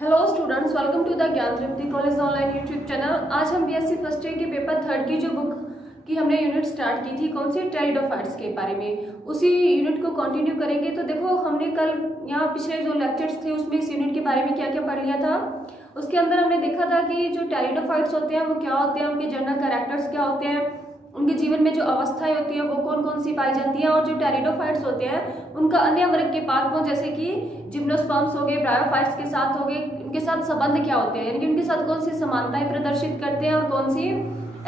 Hello students, welcome to the Gyan Tripti college online YouTube channel. आज हम BSc first year के paper third की जो बुक की हमने यूनिट स्टार्ट की थी, कौन सी, टेरिडोफाइट्स के बारे में, उसी यूनिट को कंटिन्यू करेंगे। तो देखो, हमने कल यहाँ पिछले जो लेक्चर्स थे उसमें इस यूनिट के बारे में क्या क्या पढ़ लिया था। उसके अंदर हमने देखा था कि जो टेरिडोफाइट्स होते हैं वो क्या होते हैं, उनके जनरल कैरेक्टर्स क्या होते हैं, उनके जीवन में जो अवस्थाएं होती है वो कौन कौन सी पाई जाती है, और जो टेरिडोफाइट्स होते हैं उनका अन्य वर्ग के पादपों जैसे कि जिम्नोस्पर्म्स हो गए, ब्रायोफाइट्स के साथ हो गए, उनके साथ संबंध क्या होते हैं, यानी कि उनके साथ कौन सी समानताएं प्रदर्शित करते हैं और कौन सी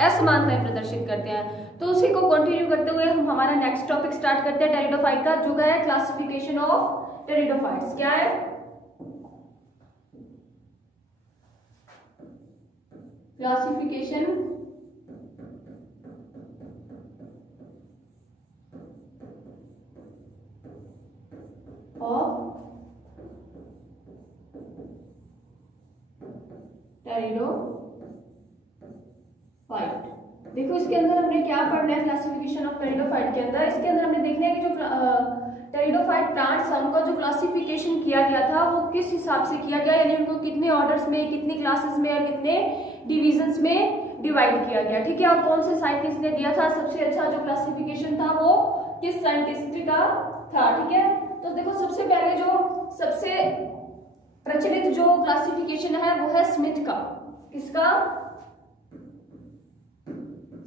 असमानताएं प्रदर्शित करते हैं। तो उसी को कंटिन्यू करते हुए हम हमारा नेक्स्ट टॉपिक स्टार्ट करते हैं टेरिडोफाइट का, जो है क्लासिफिकेशन ऑफ टेरिडोफाइट्स। क्या है? Classification of pteridophyte. देखो, इसके अंदर हमने क्या पढ़ना है क्लासिफिकेशन ऑफ टेरिडोफाइट के अंदर। इसके अंदर हमने देखना है कि जो टेरिडोफाइट प्लांट्स है उनका जो क्लासिफिकेशन किया गया था वो किस हिसाब से किया गया, यानी उनको कितने ऑर्डर्स में, कितनी क्लासेस में और कितने डिविजन्स में डिवाइड किया गया। ठीक है, और कौन से साइंटिस्ट ने दिया था सबसे अच्छा जो क्लासिफिकेशन था वो किस साइंटिस्ट का था। ठीक है, तो देखो, सबसे पहले जो सबसे प्रचलित जो क्लासिफिकेशन है वो है स्मिथ का। किसका?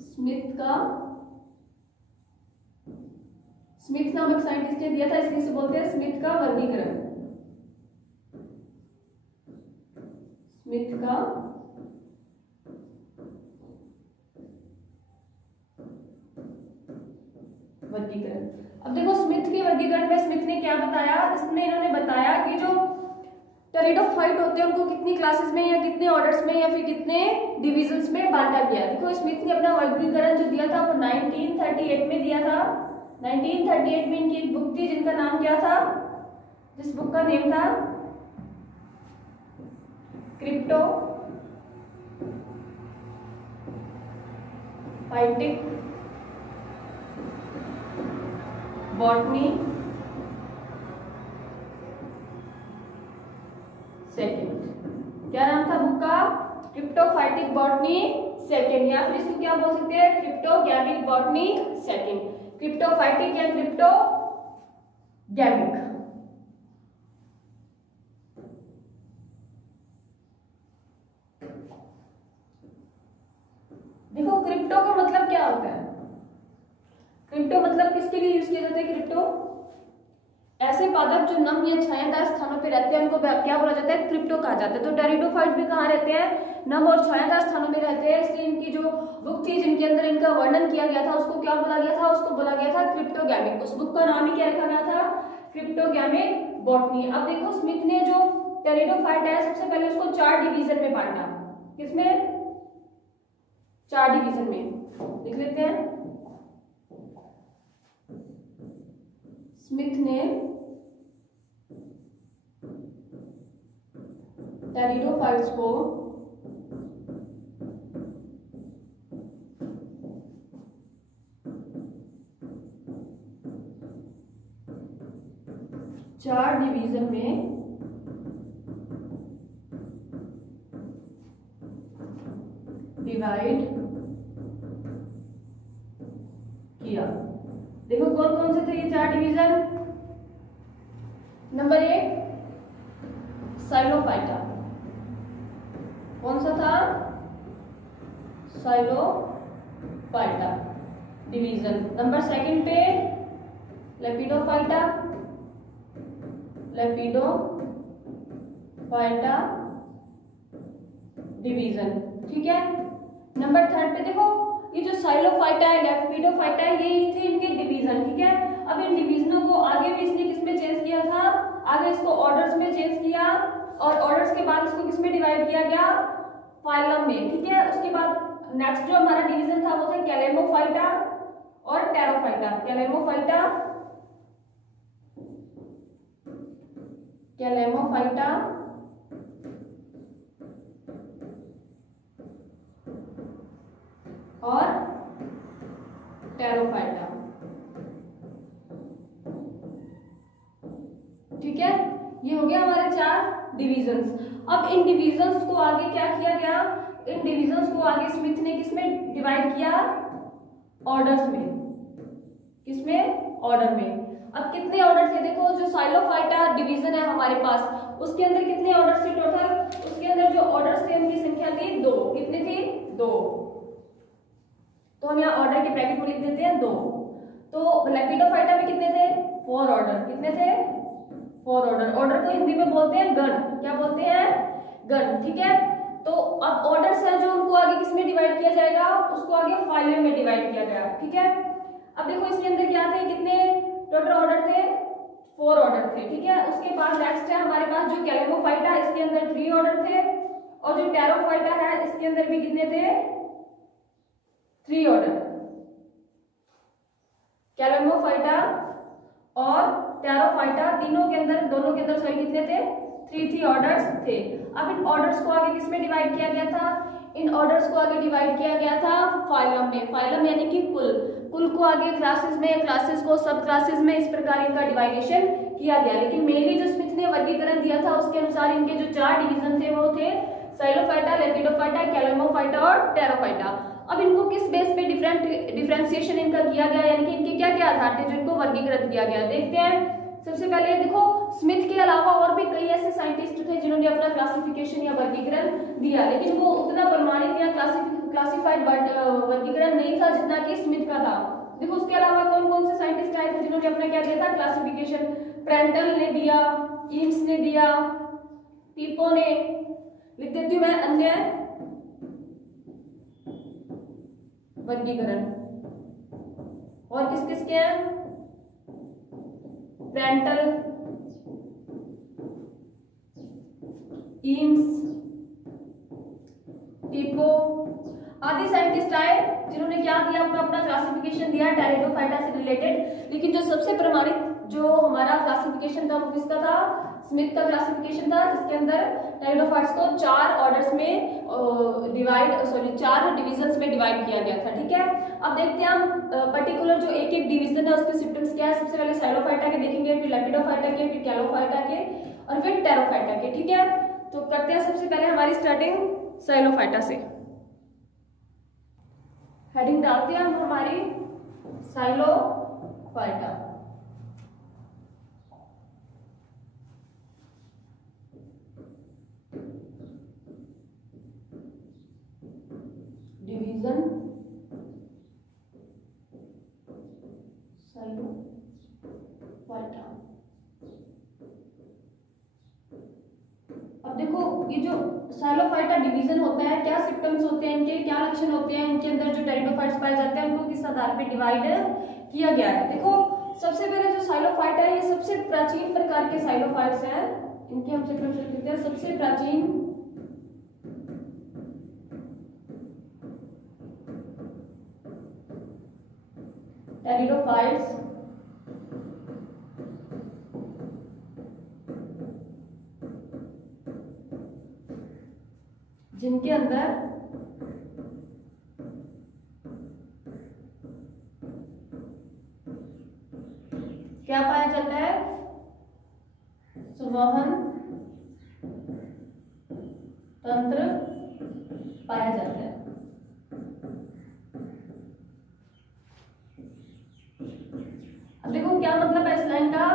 स्मिथ का। स्मिथ नामक साइंटिस्ट ने दिया था, इसलिए इसे बोलते हैं स्मिथ का वर्गीकरण। स्मिथ का वर्गीकरण। अब देखो, स्मिथ के वर्गीकरण में स्मिथ ने क्या बताया, इसमें इन्होंने बताया कि जो टेरिडोफाइट होते हैं उनको कितनी क्लासेस में या कितने ऑर्डर्स में या फिर कितने डिविजन्स में बांटा गया। देखो, स्मिथ ने अपना वर्गीकरण जो दिया था वो 1938 में दिया था। 1938 में इनकी एक बुक थी जिनका नाम क्या था, जिस बुक का नेम था क्रिप्टोफाइटिक बॉटनी सेकेंड। क्या नाम था बुक का? क्रिप्टोफाइटिक बॉटनी सेकेंड, या फिर इसको क्या बोल सकते हैं, क्रिप्टोगैमिक बॉटनी सेकेंड। क्रिप्टोफाइटिक या क्रिप्टोगैमिक। देखो, क्रिप्टो का मतलब क्या होता है? क्रिप्टो मतलब किसके लिए यूज किया जाता है? क्रिप्टो ऐसे पादप जो नम या छायादार स्थानों पे रहते हैं उनको क्या बोला जाता है? क्रिप्टो कहा जाता है। तो टेरिडोफाइट भी कहाँ रहते हैं? नम और छायादार स्थानों में रहते हैं, इसलिए इनकी जो बुक थी जिनके अंदर इनका वर्णन किया गया था उसको क्या बोला गया था? उसको बोला गया था क्रिप्टोगैमिक। उस बुक का नाम ही क्या रखा गया था? क्रिप्टोगैमिक बॉटनी। अब देखो, स्मिथ ने जो टेरिडोफाइट है सबसे पहले उसको 4 डिवीजन में बांटा। किसमें? 4 डिवीजन में। लिख लेते हैं। स्मिथ ने टेरिडोफाइट्स को 4 डिवीजन में डिवाइड किया। देखो, कौन कौन से थे ये 4 डिवीजन। नंबर 1 साइलोफाइटा। कौन सा था? साइलोफाइटा डिवीजन। नंबर 2 पे लेपिडोफाइटा। लेपिडोफाइटा डिवीजन। ठीक है। नंबर 3 पे देखो, ये जो साइलोफाइटा है, लेपिडोफाइटा है, ये थे इनके डिवीजन। ठीक है। अब इन डिवीजनों को आगे भी इसने किसमें चेंज किया था? आगे इसको ऑर्डर्स में चेंज किया, और ऑर्डर्स के बाद इसको किसमें डिवाइड किया गया? फाइलम में। ठीक है। उसके बाद नेक्स्ट जो हमारा डिवीजन था वो था कैलेमोफाइटा और टेरोफाइटा। कैलेमोफाइटा और टेरोफाइटा। ठीक है। ये हो गया हमारे 4 डिविजन्स। अब इन डिविजन्स को आगे क्या किया गया, इन डिविजन्स को आगे स्मिथ ने किसमें डिवाइड किया, ऑर्डर्स में। किसमें, ऑर्डर में। अब कितने ऑर्डर थे, देखो जो साइलोफाइटा डिवीजन है हमारे पास, उसके अंदर कितने ऑर्डर थे टोटल, उसके अंदर जो ऑर्डर्स थे उनकी संख्या थी 2। कितने थी, 2। तो हम यहाँ ऑर्डर के ब्रैकेट में लिख देते हैं 2। तो लेपिडोफाइटा में कितने थे, 4 ऑर्डर। कितने थे, 4 ऑर्डर। ऑर्डर को हिंदी में बोलते हैं गण। क्या बोलते हैं, गण। ठीक है। तो अब ऑर्डर्स है जो उनको आगे किसमें डिवाइड किया जाएगा, उसको आगे फाइलम में डिवाइड किया गया। ठीक है। अब देखो इसके अंदर क्या थे, कितने टोटल ऑर्डर थे, 4 ऑर्डर थे। ठीक है। उसके बाद नेक्स्ट है हमारे पास जो कैलेमोफाइटा, इसके अंदर 3 ऑर्डर थे। और जो टेरोफाइटा है इसके अंदर भी कितने थे, 3 ऑर्डर। कैलेमोफाइटा और टेरोफाइटा तीनों के अंदर, दोनों के अंदर सॉरी कितने थे, 3 ऑर्डर्स थे। अब इन ऑर्डर्स को आगे किसमें डिवाइड किया गया था, इन ऑर्डर्स को आगे डिवाइड किया गया था फाइलम में। फाइलम यानी कि कुल को आगे क्लासेस में, क्लासेस को सब क्लासेस में, इस प्रकार इनका डिवाइडेशन किया गया। लेकिन मेनली जो स्मिथ ने वर्गीकरण दिया था उसके अनुसार इनके जो 4 डिवीजन थे वो थे साइलोफाइटा, लेपिडोफाइटा, कैलेमोफाइटा और टेरोफाइटा। अब इनको किस बेस पे डिफरेंशिएशन इनका किया गया, यानी कि इनके क्या क्या आधार थे जो इनको वर्गीकृत किया गया, देखते हैं। सबसे पहले देखो स्मिथ के अलावा और भी कई ऐसे साइंटिस्ट थे जिन्होंने अपना क्लासिफिकेशन या वर्गीकरण दिया, लेकिन वो उतना प्रमाणित या क्लासिफाइड वर्गीकरण नहीं था जितना कि स्मिथ का था। देखो उसके अलावा कौन कौन से साइंटिस्ट आए थे जिन्होंने अपना क्या दिया था, क्लासिफिकेशन। प्रेंटल ने दिया, ईम्स ने दिया, टिपो ने, लिख देती हूँ मैं, अन्य वर्गीकरण। और किस किस के हैं, प्रेंटल, ईम्स, टिपो आदि साइंटिस्ट आए जिन्होंने क्या दिया, अपना अपना क्लासिफिकेशन दिया टेरिडोफाइटा से रिलेटेड। लेकिन जो सबसे प्रमाणित जो हमारा क्लासिफिकेशन था वो किसका था, स्मिथ का क्लासिफिकेशन था, जिसके अंदर टेरिडोफाइट्स को 4 ऑर्डर्स में 4 डिविजन्स में डिवाइड किया गया था। ठीक है। अब देखते हैं हम पर्टिकुलर जो एक एक डिवीजन है उसके सिम्टम्स क्या है। सबसे पहले साइलोफाइटा के देखेंगे, फिर लेपिडोफाइटा के, फिर कैलोफाइटा के और फिर टेरोफाइटा के। ठीक है। तो करते हैं सबसे पहले हमारी स्टार्टिंग साइलोफाइटा से। हेडिंग डालते हैं हम हमारी साइलोफाइटा। डिवीजन साइलोफाइटा। अब देखो ये जो साइलोफाइटा डिवीजन होता है, क्या सिम्टम्स होते हैं इनके, क्या लक्षण होते हैं इनके अंदर, जो टेरिडोफाइट्स पाए जाते हैं उनको किस आधार पे डिवाइड किया गया है। देखो सबसे पहले जो साइलोफाइटा है ये सबसे प्राचीन प्रकार के साइलोफाइट्स हैं। इनके हम सिम्टम्स लिखते हैं, सबसे प्राचीन टेरिडोफाइट्स जिनके अंदर क्या पाया जाता है, संवहन तंत्र पाया जाता है। अब देखो क्या मतलब है इस लाइन का,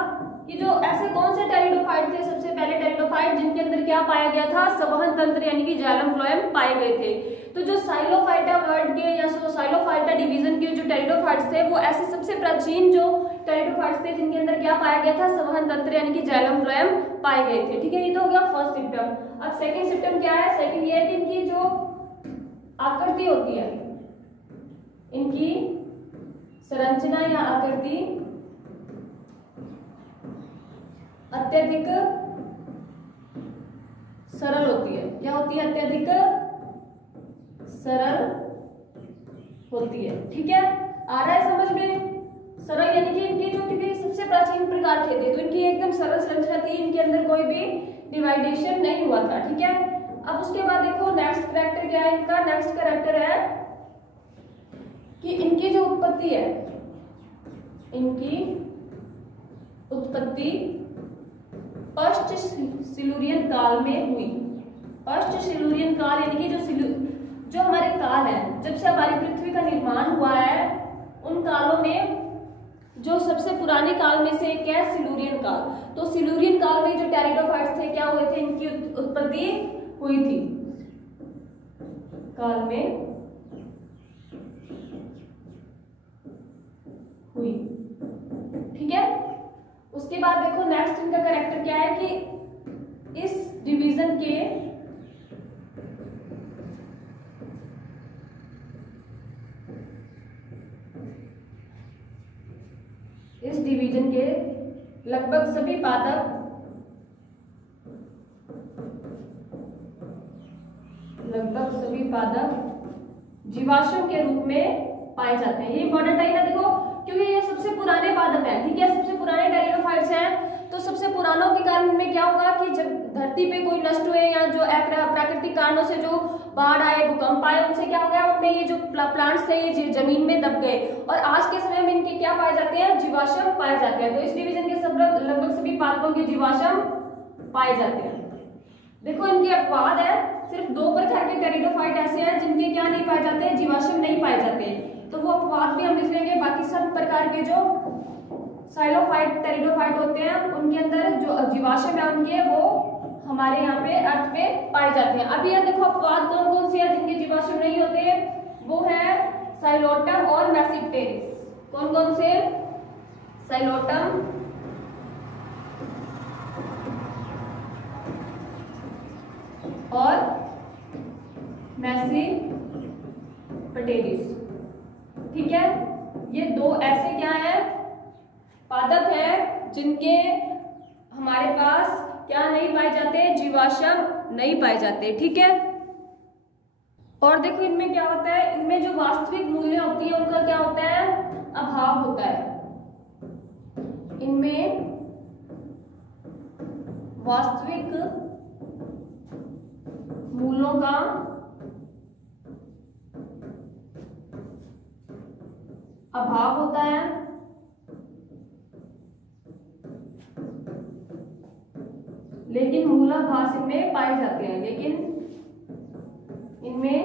कि जो ऐसे कौन से टेरिडोफाइट थे, सबसे पहले टेरिडोफाइट जिनके अंदर क्या पाया गया था, संवहन तंत्र यानी कि जाइलम फ्लोएम पाए गए थे। तो जो साइलोफाइटा वर्ड के या साइलोफाइटा डिवीजन के जो टेरिडोफाइट्स थे वो ऐसे सबसे प्राचीन जो टेरिडोफाइट्स थे जिनके अंदर क्या पाया गया था, संवहन तंत्र यानी कि जाइलम फ्लोएम पाए गए थे। ठीक है। ये तो हो गया फर्स्ट सिम्टम। अब सेकंड सिम्टम क्या है, सेकंड ये है कि इनकी जो आकृति होती है, इनकी संरचना या आकृति अत्यधिक सरल होती है। क्या होती है, अत्यधिक सरल होती है। ठीक है। आ रहा है समझ में, सरल यानी कि इनकी जो क्योंकि सबसे प्राचीन प्रकार के थे तो इनकी एकदम सरल संरचना थी, इनके अंदर कोई भी डिवाइडेशन नहीं हुआ था। ठीक है। अब उसके बाद देखो नेक्स्ट कैरेक्टर क्या है इनका, नेक्स्ट कैरेक्टर है कि इनकी जो उत्पत्ति है, इनकी उत्पत्ति पश्च सिलुरियन काल में हुई। पश्च सिलुरियन काल यानी कि जो हमारे काल है, जब से हमारी पृथ्वी का निर्माण हुआ है, उन कालों में जो सबसे पुराने काल में से एक है सिलुरियन काल। तो सिलुरियन काल में जो टेरिडोफाइट्स थे क्या हुए थे, इनकी उत्पत्ति हुई थी काल में हुई। ठीक है, उसके बाद देखो नेक्स्ट इनका कैरेक्टर क्या है कि इस डिवीजन के लगभग सभी पादप जीवाश्म के रूप में पाए जाते हैं। ये इंपॉर्टेंट है ना, देखो क्योंकि ये सबसे पुराने पादप हैं, ठीक है, सबसे पुराने टेरिडोफाइट्स हैं। तो सबसे पुरानों के कारण में क्या होगा कि जब धरती पे कोई नष्ट हुए या जो प्राकृतिक कारणों से जो बाढ़ आए, भूकंप आए, उनसे क्या हो गया, उनमें ये जो प्लांट्स थे ये जमीन में दब गए और आज के समय में इनके क्या पाए जाते हैं, जीवाश्म पाए जाते हैं। तो इस डिवीजन के सब लगभग सभी पादपों के जीवाश्म पाए जाते हैं। देखो इनके अपवाद है, सिर्फ 2 प्रकार के टेरिडोफाइट ऐसे हैं जिनके क्या नहीं पाए जाते, जीवाश्म नहीं पाए जाते, तो वो अपवाद भी हम लिख लेंगे। बाकी सब प्रकार के जो साइलोफाइट टेरिडोफाइट होते हैं उनके अंदर जो जीवाश्म है उनके वो हमारे यहाँ पे अर्थ पे पाए जाते हैं। अभी यहाँ देखो अपवाद कौन कौन से हैं जिनके जीवाश्म नहीं होते, वो है साइलोटम और मैसिप्टेरिस। कौन कौन से, साइलोटम और मैसिप्टेरिस। ठीक है, ये 2 ऐसे क्या है, पादप है जिनके हमारे पास क्या नहीं पाए जाते, जीवाश्म नहीं पाए जाते। ठीक है, और देखो इनमें क्या होता है, इनमें जो वास्तविक मूल्य होती है उनका क्या होता है, अभाव होता है। इनमें वास्तविक मूल्यों का अभाव होता है, लेकिन मूलाभास इनमें पाए जाते हैं, लेकिन इनमें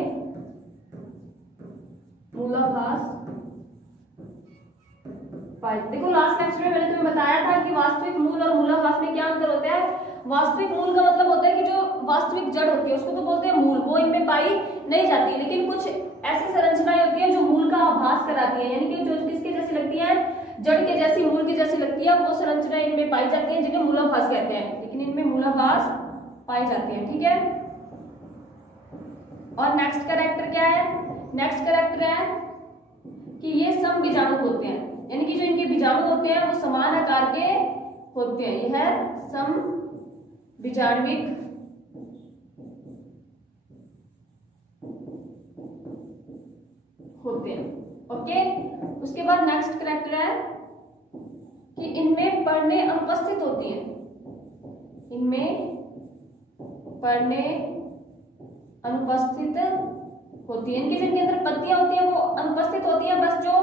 मूलाभास पाए। देखो लास्ट लेक्चर में मैंने तुम्हें बताया था कि वास्तविक मूल और मूलाभास में क्या अंतर होता है। वास्तविक मूल का मतलब होता है कि जो वास्तविक जड़ होती है उसको तो बोलते हैं मूल, वो इनमें पाई नहीं जाती, लेकिन कुछ ऐसी संरचनाएं होती हैं जो मूल का आभास कराती है, यानी कि जो किसके जैसी लगती है, जड़ के जैसी, मूल की जैसी लगती है, वो संरचनाएं इनमें पाई जाती है जिन्हें मूलाभास कहते हैं, लेकिन इनमें मूलाभास पाए जाते हैं। ठीक है, और नेक्स्ट कैरेक्टर क्या है, नेक्स्ट कैरेक्टर है कि ये सम बीजाणु होते हैं, यानी कि जो इनके बीजाणु होते हैं वो समान आकार के होते हैं। यह है सम बीजाणुविक होते हैं। ओके, उसके बाद नेक्स्ट कैरेक्टर है कि इनमें पर्णे अनुपस्थित होती हैं, इनमें पर्णे अनुपस्थित होती है, इनकी जिनके अंदर पत्तियां होती हैं वो अनुपस्थित होती है, बस जो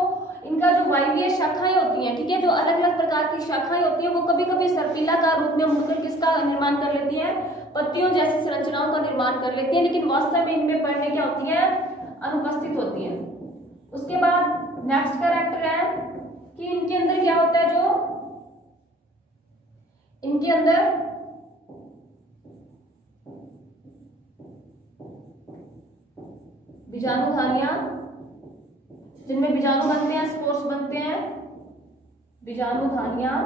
इनका जो वायवीय शाखाएं होती हैं, ठीक है, जो अलग अलग प्रकार की शाखाएं होती हैं वो कभी कभी सर्पिलाकार रूप में मुड़कर किसका निर्माण कर लेती हैं, पत्तियों जैसी संरचनाओं का निर्माण कर लेती है, लेकिन वास्तव में इनमें पर्णे क्या होती है, अनुपस्थित होती है। उसके बाद नेक्स्ट कैरेक्टर है कि इनके अंदर क्या होता है, जो इनके अंदर बीजाणुधानियां, जिनमें बीजाणु बनते हैं, स्पोर्स बनते हैं, बीजाणुधानियां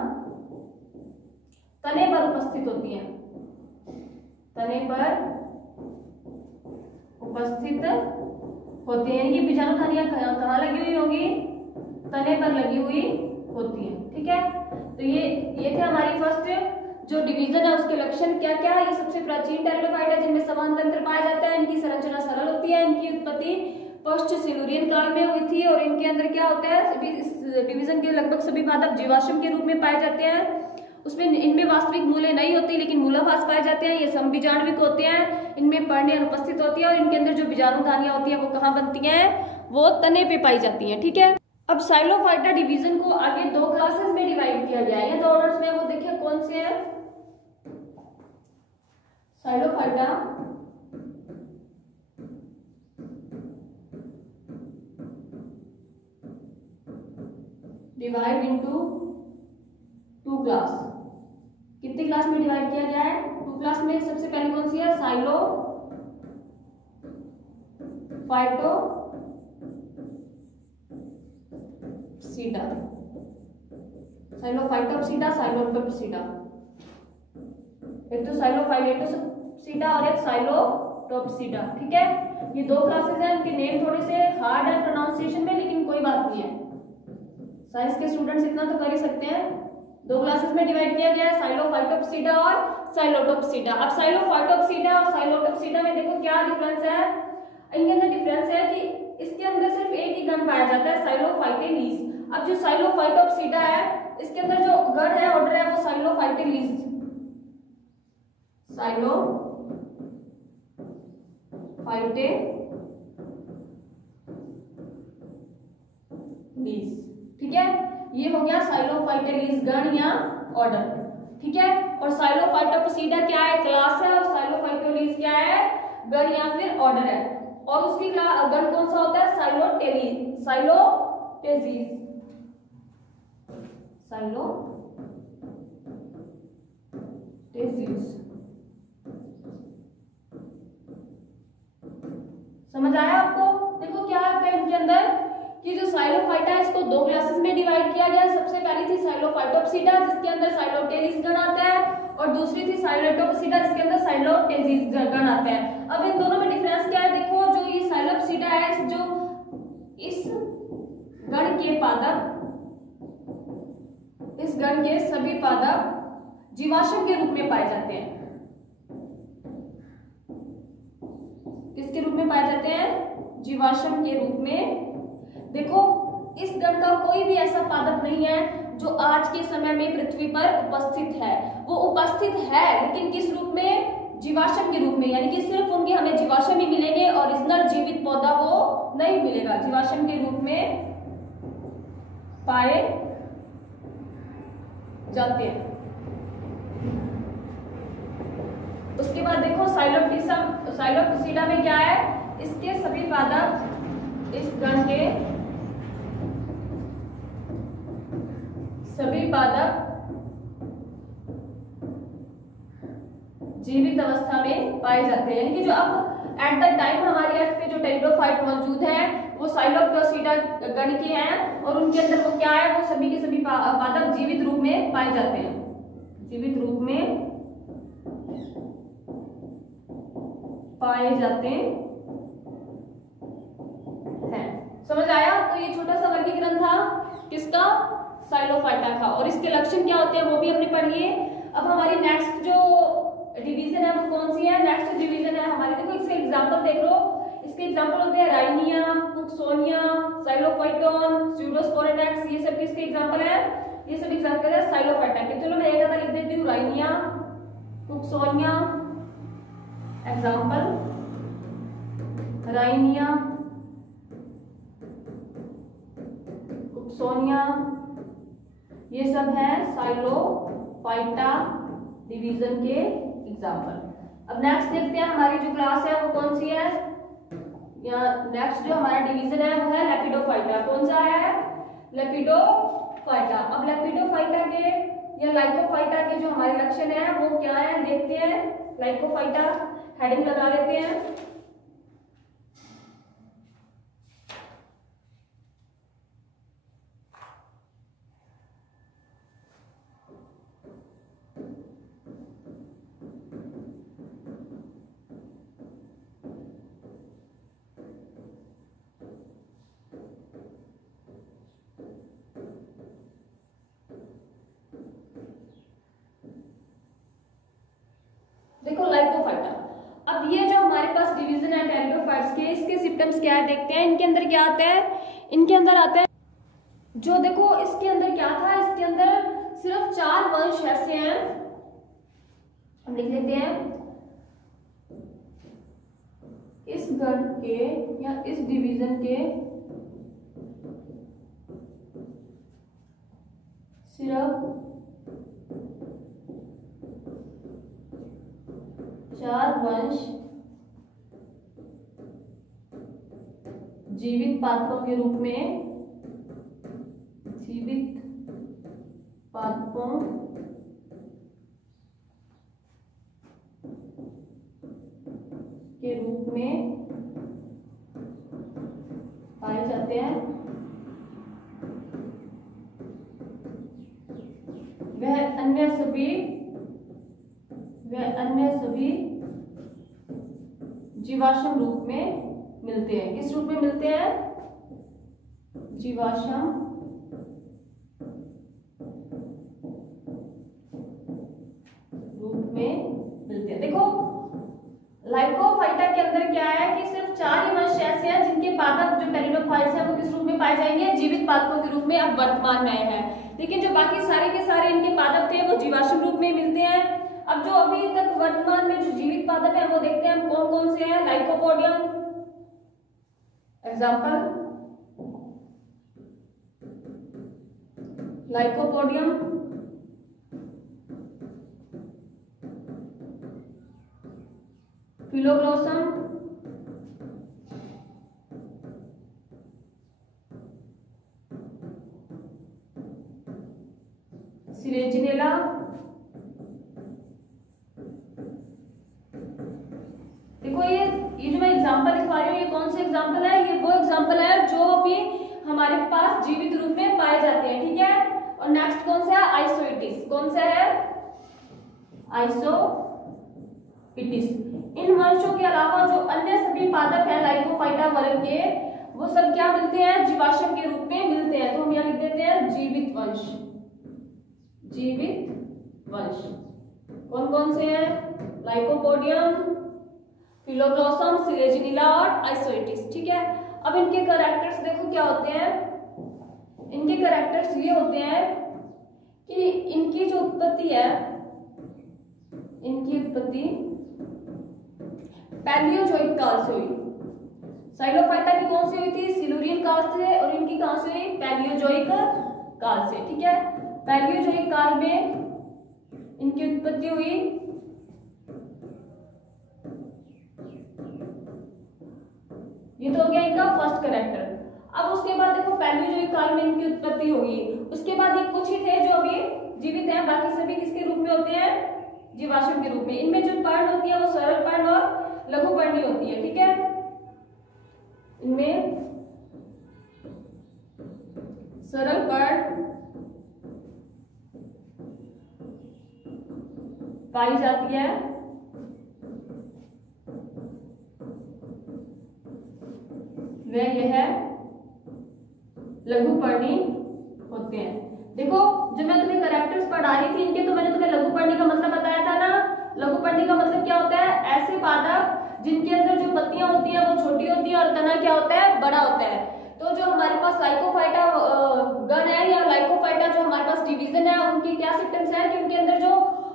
तने पर उपस्थित होती हैं, तने पर उपस्थित होती हैं, यानी कि बीजाणुधानियां कहाँ लगी हुई होगी, तने पर लगी हुई होती हैं। ठीक है, तो ये थे हमारी फर्स्ट जो डिवीजन है उसके लक्षण क्या क्या है। ये सबसे प्राचीन टेरिडोफाइट है जिनमें समान तंत्र पाया जाता है, इनकी संरचना सरल होती है, इनकी उत्पत्ति पश्च सिलुरियन काल में हुई थी और इनके अंदर क्या होता है, इस डिवीजन के लगभग सभी पादप जीवाश्म के रूप में पाए जाते हैं, उसमें इनमें वास्तविक मूल्य नहीं होती लेकिन मूलाभास पाए जाते हैं। ये समबीजाणुविक होते हैं, इनमें पर्णे अनुपस्थित होती है और इनके अंदर जो बीजाणुधानियां होती है वो कहाँ बनती हैं, वो तने पे पाई जाती हैं। ठीक है, अब साइलोफाइटा डिवीजन को आगे 2 क्लासेस में डिवाइड किया गया है, ये 2 ऑनर्स में वो देखिए कौन से हैं, साइलोफाइटा डिवाइड इनटू 2 क्लास। कितनी क्लास में डिवाइड किया गया है? 2 क्लास में। सबसे पहले कौन सी है? साइलोफाइटोप्सिडा, साइलोफाइटोप्सिडा, साइलोटोप्सिडा। एक तो साइलोफाइटोप्सिडा और एक साइलोटोप्सिडा। ठीक है, ये 2 क्लासेस हैं। इनके नेम थोड़े से हार्ड है प्रोनाउंसिएशन में, लेकिन कोई बात नहीं है, साइंस के स्टूडेंट्स इतना तो कर ही सकते हैं। 2 क्लासेस में डिवाइड किया गया है, साइलोफाइटोप्सिडा और साइलोटोप्सिडा। अब साइलोफाइटोप्सिडा और साइलोटोप्सिडा में देखो क्या डिफरेंस है। इनके अंदर डिफरेंस है कि इसके अंदर सिर्फ एक ही गण पाया जाता है, साइलोफाइटेलीज। अब जो साइलोफाइटोप्सिडा है, इसके अंदर जो गण है, ऑर्डर है, वो साइलोफाइटेलीज, साइलोफाइटेलीज। ठीक है, ये हो गया साइलोफाइटेलीज गण या ऑर्डर। ठीक है, और साइलोफाइटोप्सिडा क्या है? क्लास है, और साइलोफाइटेलीज क्या है? गण या फिर ऑर्डर है। और उसकी गण कौन सा होता है? साइलोटेलीज, साइलोटेजीज, साइलोटेजीज। समझ आया आपको? देखो क्या आता है इनके अंदर कि जो साइलोफाइटा है, इसको 2 क्लासेस में डिवाइड किया गया। सबसे पहली थी साइलोफाइटोप्सिडा, जिसके अंदर साइलोटेलीज गण आता है, और दूसरी थी साइलोटोप्सिडा, जिसके अंदर साइलोटेजीज गण आता है। अब इन दोनों में डिफरेंस क्या है? देखो, जो ये साइलोप्सिडा है, इस गण के पादप, इस गण के सभी पादप जीवाश्म के रूप में पाए जाते हैं। किसके रूप में पाए जाते हैं? जीवाश्म के रूप में। देखो, इस गण का कोई भी ऐसा पादप नहीं है जो आज के समय में पृथ्वी पर उपस्थित है। वो उपस्थित है, लेकिन किस रूप में? जीवाश्म के रूप में, यानी कि सिर्फ उनके हमें जीवाश्म ही मिलेंगे, ओरिजिनल जीवित पौधा वो नहीं मिलेगा। जीवाश्म के रूप में पाए जाते हैं। उसके बाद देखो, साइलोप्सिडा में क्या है? इसके सभी पादप, इस गण के सभी पादप जीवित अवस्था में पाए जाते हैं। यानी कि जो अब एट द टाइम हमारी अर्थ पे जो टेरिडोफाइट मौजूद है, वो साइलोप्सिडा गण के हैं, और उनके अंदर वो क्या है? वो सभी के सभी पादप जीवित रूप में पाए जाते हैं, जीवित रूप में पाए जाते हैं। समझ आया? तो ये छोटा सा वर्गीकरण था किसका? साइलोफाइटा का। और इसके लक्षण क्या होते हैं वो भी हमने पढ़ लिए। अब हमारी नेक्स्ट जो डिवीजन है वो कौन सी है? नेक्स्ट डिवीजन है हमारी, देखो इसके एग्जांपल देख लो। इसके एग्जांपल होते हैं राइनिया, कुक्सोनिया, साइलोफाइटोन, स्यूडोस्पोरेनेक्स, ये सब किसके एग्जांपल है? ये सब एग्जांपल है साइलोफाइटा के। चलो मैं एक बार लिख देती हूँ, राइनिया, कुक्सोनिया, एग्जांपल राइनिया, कुक्सोनिया, ये सब है साइलोफाइटा डिवीजन के एग्जांपल। अब नेक्स्ट देखते हैं हमारी जो क्लास है वो कौन सी है। यहाँ नेक्स्ट जो हमारा डिवीजन है वो है लेपिडोफाइटा। कौन सा है? लेपिडोफाइटा। अब लेपिडोफाइटा के या लाइकोफाइटा के जो हमारे लक्षण है वो क्या है देखते हैं। लाइकोफाइटा हेडिंग लगा लेते हैं। देखो लाइकोफाइटा। अब ये जो हमारे पास डिवीजन है टेरिडोफाइट्स के, इसके सिम्टम्स क्या है देखते हैं। इनके अंदर क्या आता है? इनके अंदर आता है जो देखो इसके अंदर क्या था, इसके अंदर सिर्फ 4 वंश ऐसे हैं, हम लिख लेते हैं। इस गण के या इस डिवीजन के सिर्फ 4 वंश जीवित पादपों के रूप में, जीवित पादपों के रूप में पाए जाते हैं। वह अन्य सभी जीवाश्म रूप में मिलते हैं। किस रूप में मिलते हैं? जीवाश्म रूप में मिलते हैं। देखो लाइकोफाइटा के अंदर क्या है कि सिर्फ 4 ही वंश ऐसे हैं जिनके पादप जो टेरिडोफाइट्स हैं वो किस रूप में पाए जाएंगे? जीवित पादपों के रूप में अब वर्तमान में हैं। लेकिन जो बाकी सारे के सारे इनके पादप थे वो जीवाश्म रूप में मिलते हैं। अब जो अभी तक वर्तमान में जो जीवित पादप है वो देखते हैं हम कौन कौन से हैं। लाइकोपोडियम एग्जाम्पल, लाइकोपोडियम, फिलोग्लोसम, सिलेजिनेला, देखो ये जो मैं एग्जांपल लिखवा रही हूँ ये कौन से एग्जांपल है? ये वो एग्जांपल है जो भी हमारे पास जीवित रूप में पाए जाते हैं, ठीक है। और नेक्स्ट कौन सा है? आइसोइटिस। कौन सा है? आइसोइटिस। इन वंशों के अलावा जो अन्य सभी पादप हैं लाइकोफाइटा वर्ग के, वो सब क्या मिलते हैं? जीवाश्म के रूप में मिलते हैं। तो हम यहाँ लिख देते हैं जीवित वंश। जीवित वंश कौन कौन से हैं? लाइकोपोडियम, फिलोग्लोसम, सिलेजिनेला और आइसोइटिस, ठीक है। अब इनके कैरेक्टर्स देखो क्या होते हैं। इनके कैरेक्टर्स ये होते हैं कि इनकी जो उत्पत्ति है, इनकी उत्पत्ति पैलियोजोइक काल से हुई। साइलोफाइटा की कौन सी हुई थी? सिल्यूरियन काल से। और इनकी कहां से हुई? पैलियोजोइक काल से, ठीक है। पैलियोजोइक काल में इनकी उत्पत्ति हुई। ये तो हो गया इनका फर्स्ट कैरेक्टर। अब उसके बाद देखो पैलियोजोइक काल में इनकी उत्पत्ति होगी। उसके बाद ये कुछ ही थे जो अभी जीवित हैं, बाकी सभी किसके रूप में होते हैं? जीवाश्म के रूप में। इनमें जो पर्ण होती है वो सरल पर्ण और लघु पर्णी होती है, ठीक है। इनमें सरल पर्ण पाई जाती है, वह यह लघुपर्णी होते हैं। देखो जब मैं तुम्हें कैरेक्टर्स पढ़ा रही थी इनके, तो मैंने तुम्हें लघुपर्णी का मतलब बताया था ना। लघुपर्णी का मतलब क्या होता है? ऐसे पादप जिनके अंदर जो पत्तियां होती हैं वो छोटी होती है और तना क्या होता है? बड़ा होता है। तो जो हमारे पास लाइकोफाइटा गण है या लाइकोफाइटा जो हमारे पास डिवीजन है, उनके क्या सिम्टम्स है कि उनके अंदर जो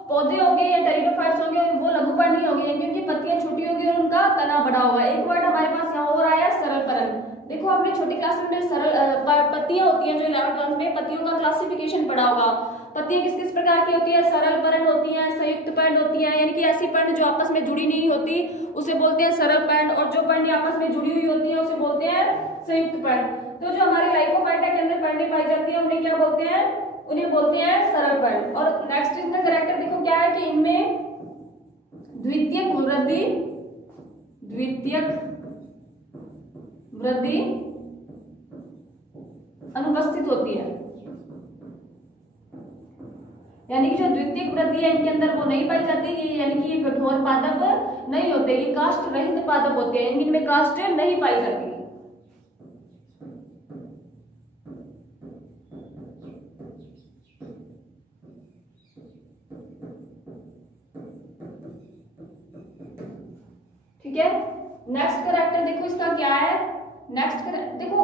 पौधे होंगे या टेरिडोफाइट्स होंगे वो लघुपर्णी होंगे, यानी उनकी पत्तियां छोटी होगी और उनका तना बड़ा होगा। एक वर्ड हमारे पास यहाँ हो रहा है सरल पर्ण। देखो हमने छोटी क्लास में सरल पत्तियां होती हैं, जो 11th क्लास में पत्तियों का क्लासिफिकेशन पढ़ा होगा। पत्तियां किस किस प्रकार की होती है? सरल पर्ण होती हैं, संयुक्त पर्ण होती हैं, यानी कि ऐसी पर्ण जो आपस में जुड़ी नहीं होती उसे बोलते हैं सरल पर्ण, और जो पर्ण आपस में जुड़ी हुई होती है उसे बोलते हैं संयुक्त पर्ण। तो जो हमारे लाइकोफाइटा के अंदर पर्णें पाई जाती है उन्हें क्या बोलते हैं? उन्हें बोलते हैं सरल पर्ण। और नेक्स्ट इनका कैरेक्टर देखो क्या है कि इनमें द्वितीयक वृद्धि अनुपस्थित होती है, यानी कि जो द्वितीयक वृद्धि है इनके अंदर वो नहीं पाई जाती, यानी कि ये कठोर पादप नहीं होते, ये काष्ठ रहित पादप होते हैं, इनमें काष्ठ नहीं पाई जाती। ठीक है, नेक्स्ट कैरेक्टर देखो इसका क्या है। नेक्स्ट देखो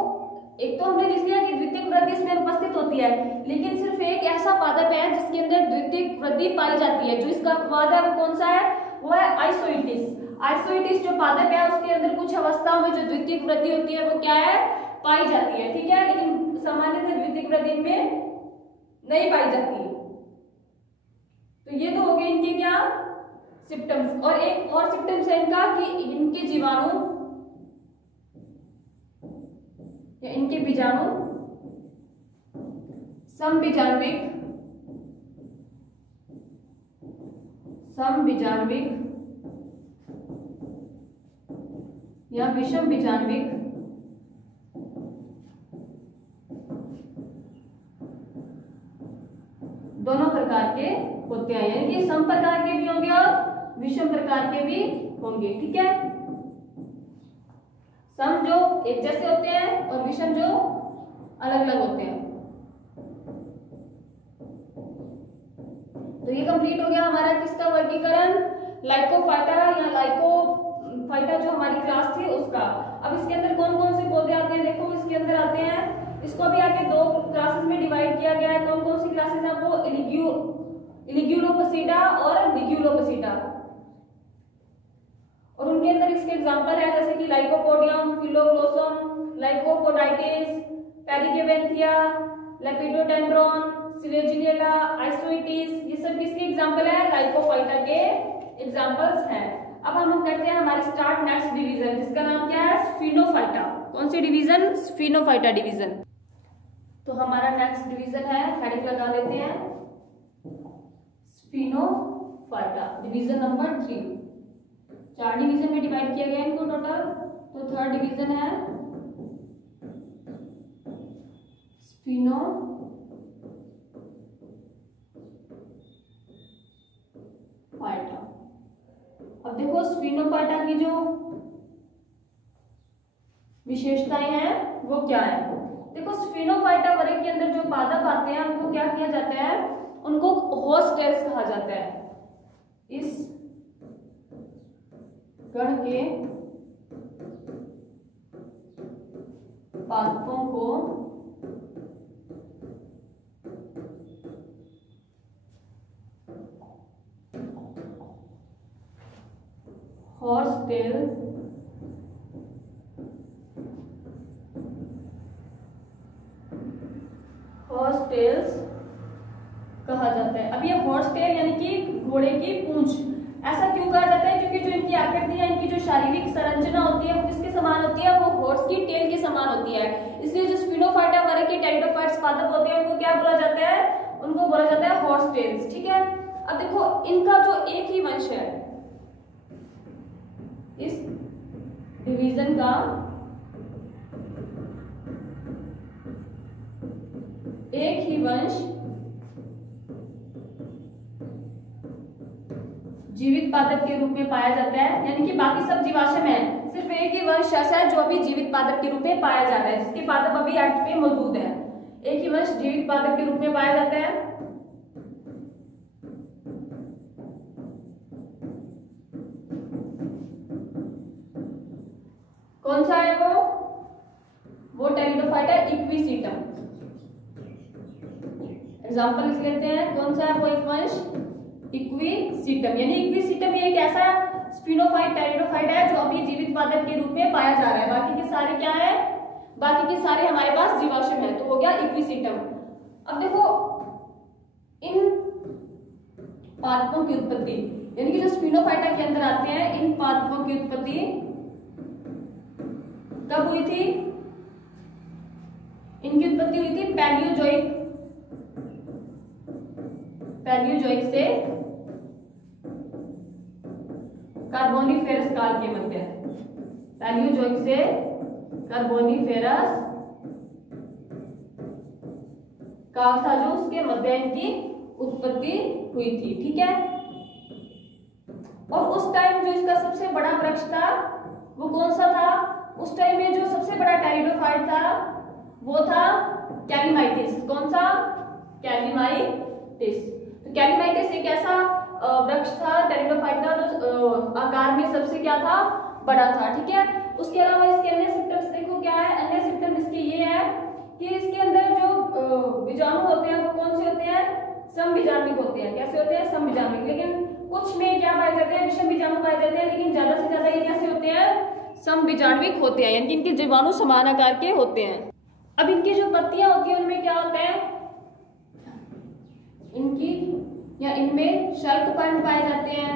एक तो हमने लिख लिया कि द्वितीयक वृद्धि इसमें उपस्थित होती है, लेकिन सिर्फ एक ऐसा पादप है जिसके अंदर द्वितीयक वृद्धि पाई जाती है। जो इसका अपवाद है वो कौन सा है? वो है आइसोइटिस। आइसोइटिस जो पादप है उसके अंदर कुछ अवस्थाओं में जो द्वितीयक वृद्धि होती है वो क्या है? पाई जाती है। ठीक है, लेकिन सामान्यतः द्वितीयक वृद्धि में नहीं पाई जाती। तो ये तो हो गए इनके क्या? सिम्टम्स। और एक और सिम्टम्स है इनका कि इनके जीवाणु या इनके बीजाणु समबीजाण्विक या विषम बीजाण्विक दोनों प्रकार के होते हैं, यानी कि सम प्रकार के भी होंगे और विषम प्रकार के भी होंगे। ठीक है, सम जो एक जैसे होते हैं और विषम जो अलग अलग होते हैं। तो ये कंप्लीट हो गया हमारा किसका वर्गीकरण, लाइकोफाइटा या लाइकोफाइटा जो हमारी क्लास थी उसका। अब इसके अंदर कौन कौन से पौधे आते हैं, देखो इसके अंदर आते हैं, इसको भी आगे दो क्लासेस में डिवाइड किया गया है। कौन कौन सी क्लासेस है वो, इलिग्यूलोपसीडा और लिग्यूलोपसीडा। और उनके अंदर इसके एग्जांपल है जैसे कि लाइकोपोडियम, फिलोग्लोसम, लाइकोपोडाइटिस, पेरिकेवेंथिया, लेपिडोडेंड्रॉन, सिलेजिनियला, आइसोइटिस, ये सब किसके एग्जांपल है, लाइकोफाइटा के एग्जांपल्स हैं। अब हम करते हैं हमारी स्टार्ट नेक्स्ट डिवीजन, जिसका नाम क्या है, स्फिनोफाइटा। कौन सी डिवीजन, स्फिनोफाइटा डिवीजन। तो हमारा नेक्स्ट डिवीजन है, हेडिंग लगा लेते हैं, स्फिनोफाइटा डिवीजन नंबर 3। 4 डिवीजन में डिवाइड किया गया इनको टोटल। तो थर्ड डिवीजन है स्फिनोफाइटा। अब देखो स्फिनोफाइटा की जो विशेषताएं हैं वो क्या है। देखो स्फिनोफाइटा वर्ग के अंदर जो पादप आते हैं उनको क्या किया जाता है, उनको होस्टेल्स कहा जाता है। इस गण के पादपों को होस्टेल्स कहा जाता है। अब ये हॉर्सटेल यानी कि घोड़े की पूंछ, ऐसा क्यों कहा जाता है, क्योंकि जो इनकी आकृति है, इनकी जो शारीरिक संरचना होती है वो किसके समान होती है, वो हॉर्स की टेल के समान होती है। इसलिए जो स्फिनोफाइटा वर्ग के टेरिडोफाइट्स पादप होते हैं उनको क्या बोला जाता है, उनको बोला जाता है हॉर्सटेल्स। ठीक है, अब देखो इनका जो एक ही वंश है, इस डिवीजन का एक ही वंश जीवित पादप के रूप में पाया जाता है, यानी कि बाकी सब जीवाश्म है, सिर्फ एक ही वंश ऐसा है जो अभी जीवित पादप के रूप में पाया जा रहा है, जिसके पादप अभी अर्थ पे मौजूद है। एक ही वंश जीवित पादप के रूप में पाया जाता है। कौन सा है वो टेरिडोफाइटा इक्विसीटम। एग्जांपल लिख लेते हैं, कौन सा है वो एक वंश, इक्विसीटम। यानी इक्विसीटम ये एक ऐसा स्फिनोफाइट टेरिडोफाइट है जो अभी जीवित पादप के रूप में पाया जा रहा है। बाकी के सारे क्या है, बाकी के सारे हमारे पास जीवाश्म है, तो हो गया इक्विसीटम। अब देखो इन पादपों की उत्पत्ति, यानी कि जो स्फिनोफाइटा के अंदर आते हैं, इन पादपों की उत्पत्ति कब हुई थी, इनकी उत्पत्ति हुई थी पैलियोजोइक से कार्बोनिफेरस काल के मध्य। पैलियोजोइक से कार्बोनिफेरस काल था जो, उसके मध्य इनकी उत्पत्ति हुई थी। ठीक है, और उस टाइम जो इसका सबसे बड़ा वृक्ष था वो कौन सा था, उस टाइम में जो सबसे बड़ा टेरिडोफाइट था वो था कैलीमाइटिस। कौन सा, कैलीमाइटिस। तो कैलीमाइटिस एक ऐसा वृक्ष था टेरिडोफाइट का जो आकार में सबसे क्या था, बड़ा था। ठीक है, उसके अलावा इसके अन्य सिम्टम्स देखो क्या है, अन्य सिम्टम इसके ये है कि इसके अंदर जो बीजाणु होते हैं वो कौन से होते हैं, समबीजाण्विक होते हैं। कैसे होते हैं, समबीजाण्विक। लेकिन कुछ में क्या पाए जाते हैं, विषम बीजाणु पाए जाते हैं, लेकिन ज्यादा से ज्यादा ये कैसे होते हैं, समबीजाण्विक होते हैं, यानी कि इनके जीवाणु समान आकार के होते हैं। अब इनकी जो पत्तियां होती है उनमें क्या होता है, इनकी या इनमें शल्क पर्ण पाए जाते हैं।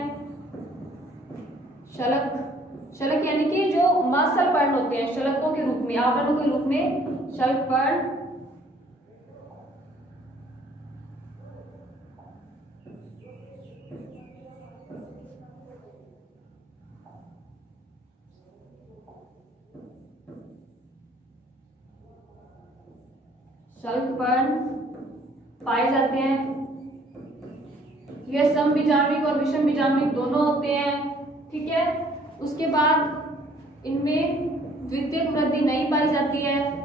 शलक, शलक यानी कि जो मांसल पर्ण होते हैं शलकों के रूप में, आवरणों के रूप में शलक पर्ण। शल्क पर्ण पाए जाते हैं। यह समबीजाणविक और विषम बीजाणविक दोनों होते हैं, ठीक है। उसके बाद इनमें द्वितीयक वृद्धि नहीं पाई जाती है।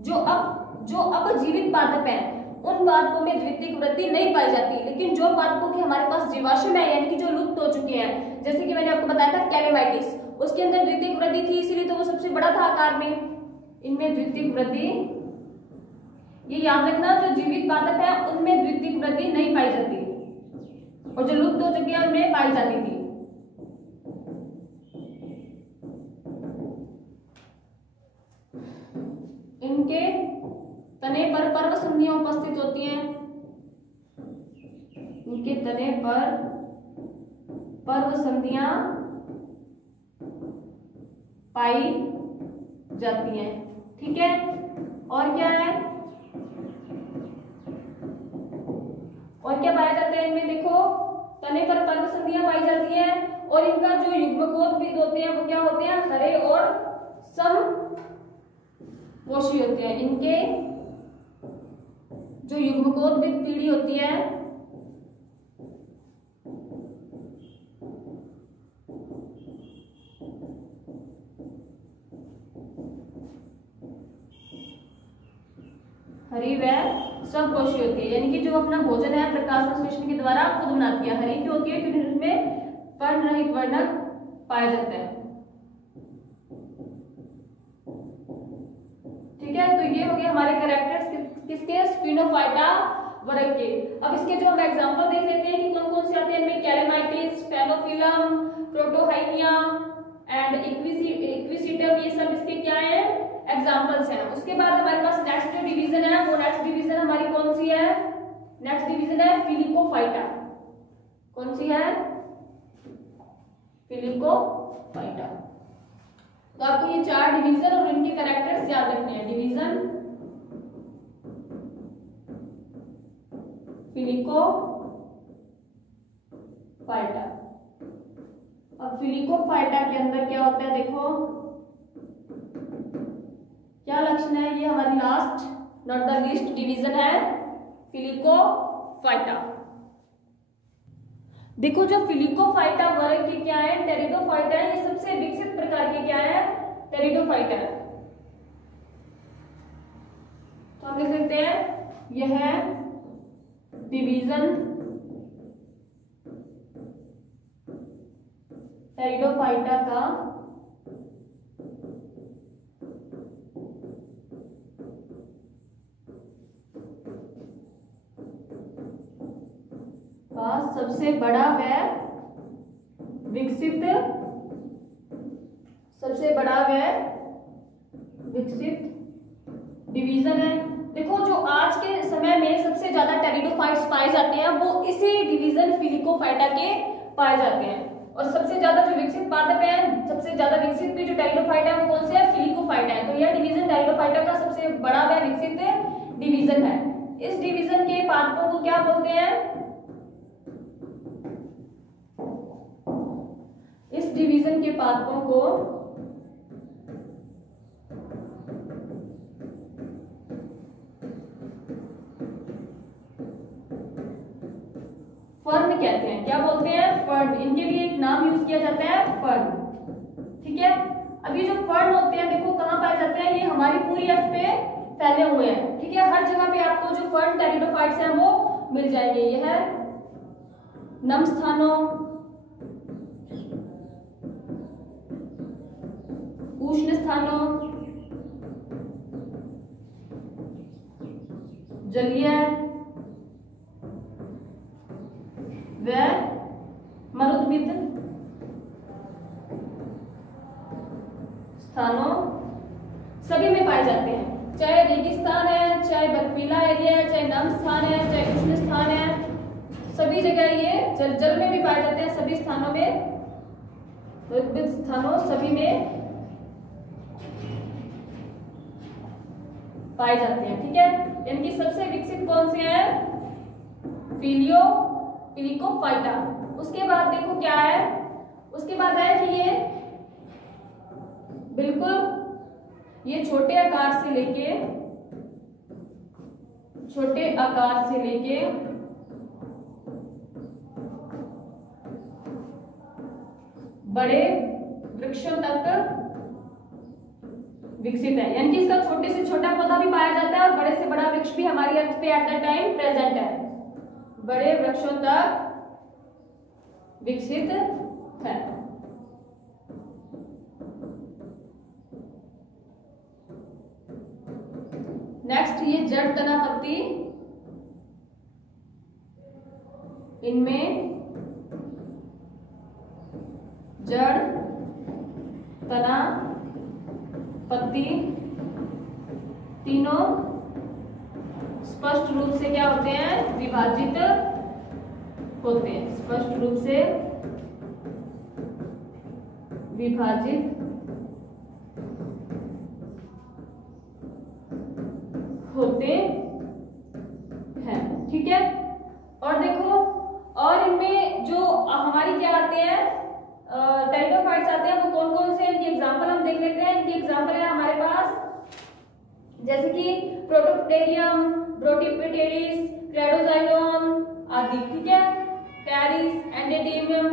जो अब जीवित पादप हैं उन पादपों में द्वितीयक वृद्धि नहीं पाई जाती, लेकिन जो पादपों के हमारे पास जीवाश्म है यानी कि जो लुप्त हो चुके हैं, जैसे कि मैंने आपको बताया था कैलेमाइटिस, उसके अंदर द्वितीयक वृद्धि थी इसीलिए तो वो सबसे बड़ा था आकार में। इनमें द्वितीयक वृद्धि, ये याद रखना, जो जीवित पादप है उनमें द्वितीयक वृद्धि नहीं पाई जाती और जो लुप्त हो चुके हैं उनमें पाई जाती थी। इनके तने पर पर्व संधियां उपस्थित होती हैं। इनके तने पर पर्व संधियां पाई जाती हैं, ठीक है। और क्या है, और क्या पाया जाता है इनमें, देखो तने पर पर्व संधियां पाई जाती हैं और इनका जो युग्मकोद्भिद होते हैं वो क्या होते हैं, हरे और समपोषी होते हैं। इनके जो युग्मकोद्भिद पीढ़ी होती है हरी व समपोषी होती है, यानी कि जो अपना भोजन है प्रकाश संश्लेषण के द्वारा खुद बनाती है। हरी क्यों होती है, क्योंकि उसमें पर्णरहित वर्णक पाया जाता है, ठीक है। तो ये हो गए हमारे कैरेक्टर्स किसके, स्फिनोफाइटा वर्ग के। अब इसके जो हम एग्जांपल देख लेते हैं कि कौन कौन से आते हैं इनमें, कैलेमाइटिस, फेनोफिलम, प्रोटोहाइनिया एंड इक्विसिटम, ये सब इसके क्या है, एग्जांपल्स हैं। उसके बाद हमारे पास नेक्स्ट जो डिवीजन है वो नेक्स्ट डिवीजन हमारी कौन सी है, नेक्स्ट डिवीजन है फिलिकोफाइटा। कौन सी है, फिलिकोफाइटा। तो आपको ये चार डिवीजन और इनके कैरेक्टर्स याद रखने हैं, डिवीजन, फिलिकोफाइटा। अब फिलिकोफाइटा के अंदर क्या होता है, देखो क्या लक्षण है, ये हमारी last not the least division है फिलिकोफाइटा। देखो जो फिलिकोफाइटा वर्ग के क्या है, टेरिडोफाइटा है, ये सबसे विकसित प्रकार के क्या है, टेरिडोफाइटा है। तो हम लिख सकते हैं यह है डिवीजन टेरिडोफाइटा का सबसे बड़ा व विकसित डिवीजन है। देखो जो आज के समय में सबसे ज्यादा टेरिडोफाइट्स पाए जाते हैं वो इसी डिवीजन फिलिकोफाइटा के पाए जाते हैं, और सबसे ज्यादा जो विकसित पादप है, सबसे ज्यादा विकसित भी जो टेरिडोफाइटा है वो कौन से है, फिलिकोफाइटा है। तो यह डिवीजन टेरिडोफाइटा का सबसे बड़ा व विकसित डिवीजन है। इस डिवीजन के पादपों को क्या बोलते हैं, इस डिवीजन के पादपों को फर्न कहते हैं। क्या बोलते हैं, फर्न। इनके लिए एक नाम यूज किया जाता है, फर्न, ठीक है। अब ये जो फर्न होते हैं देखो कहाँ पाए जाते हैं, ये हमारी पूरी अर्थ पे फैले हुए हैं, ठीक है। हर जगह पे आपको जो फर्न टेरिडोफाइट्स हैं वो मिल जाएंगे। ये है नम स्थानों, उष्ण स्थानों, जलीय व मरुद्भिद स्थानों सभी में पाए जाते हैं। चाहे रेगिस्तान है, चाहे बर्फीला एरिया है, चाहे नम स्थान है, चाहे उष्ण स्थान है, सभी जगह ये जल में भी पाए जाते हैं, सभी स्थानों में, स्थानों सभी में पाए जाते हैं। ठीक है, इनकी सबसे विकसित कौन से है? फिलिकोफाइटा। उसके बाद देखो क्या है, उसके बाद है कि ये बिल्कुल ये छोटे आकार से लेके बड़े वृक्षों तक विकसित है। यानी कि इसका छोटे से छोटा पौधा भी पाया जाता है और बड़े से बड़ा वृक्ष भी हमारी अर्थ पे एट द टाइम प्रेजेंट है, बड़े वृक्षों तक विकसित है। नेक्स्ट ये जड़ तना पत्ती, इनमें जड़ तना पत्ती तीनों स्पष्ट रूप से क्या होते हैं? विभाजित होते हैं, स्पष्ट रूप से विभाजित होते हैं। ठीक है, और देखो और इनमें जो हमारी क्या आते हैं टेरिडोफाइट्स आते हैं, वो कौन कौन से? इनकी एग्जांपल हम देख लेते हैं। इनकी एग्जांपल है हमारे पास जैसे कि प्रोटोप्टेरियम, ब्रोटीपेटेरिस, क्लेडोजाइलॉन आदि। ठीक है, कैरिस, एंडेटेमियम,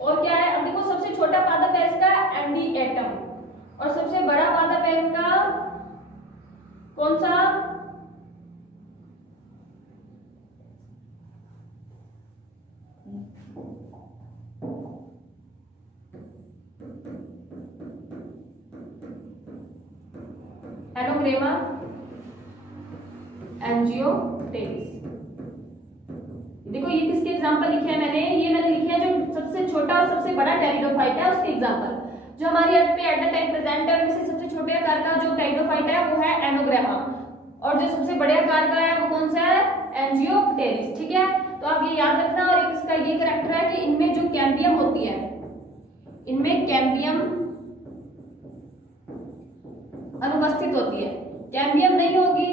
और क्या है? अब देखो सबसे छोटा पादप है इसका एंडीएटम, और सबसे बड़ा पादप है इसका कौन सा? एनोग्रेमा एंजियोटेरिस। देखो ये किसके एग्जांपल लिखे हैं मैंने? ये मैंने लिखे हैं जो सबसे छोटा और सबसे बड़ा टेरिडोफाइट है उसके एग्जांपल। जो हमारी अर्थ पे एट द टाइम प्रेजेंट है उनमें से सबसे छोटे आकार का जो टेरिडोफाइट है वो है एनोग्रामा, और जो सबसे बड़े आकार का है वो कौन सा है? एंजियोटेरिस। ठीक है, तो आप ये याद रखना। और एक इसका ये कैरेक्टर है कि इनमें जो कैम्बियम होती है, इनमें कैम्बियम अनुपस्थित होती है। कैम्बियम नहीं होगी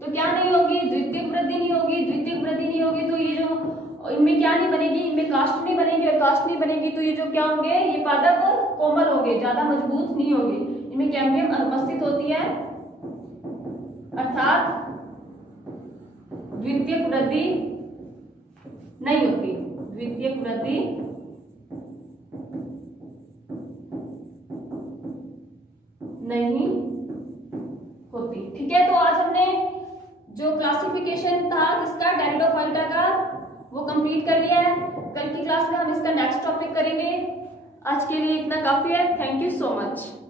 तो क्या नहीं होगी? द्वितीयक वृद्धि नहीं होगी। द्वितीयक वृद्धि नहीं होगी तो ये जो इनमें क्या नहीं बनेगी? इनमें कास्ट नहीं बनेगी, और कास्ट नहीं बनेगी तो ये जो क्या होंगे? ये पादप कोमल होंगे, ज्यादा मजबूत नहीं होंगे। इनमें कैम्बियम अनुपस्थित होती है, अर्थात द्वितीयक वृद्धि नहीं होती। द्वितीयक वृद्धि नहीं होती। ठीक है, तो आज हमने जो क्लासिफिकेशन था किसका? टेरिडोफाइटा का, वो कंप्लीट कर लिया है। कल की क्लास में हम इसका नेक्स्ट टॉपिक करेंगे। आज के लिए इतना काफी है। Thank you so much.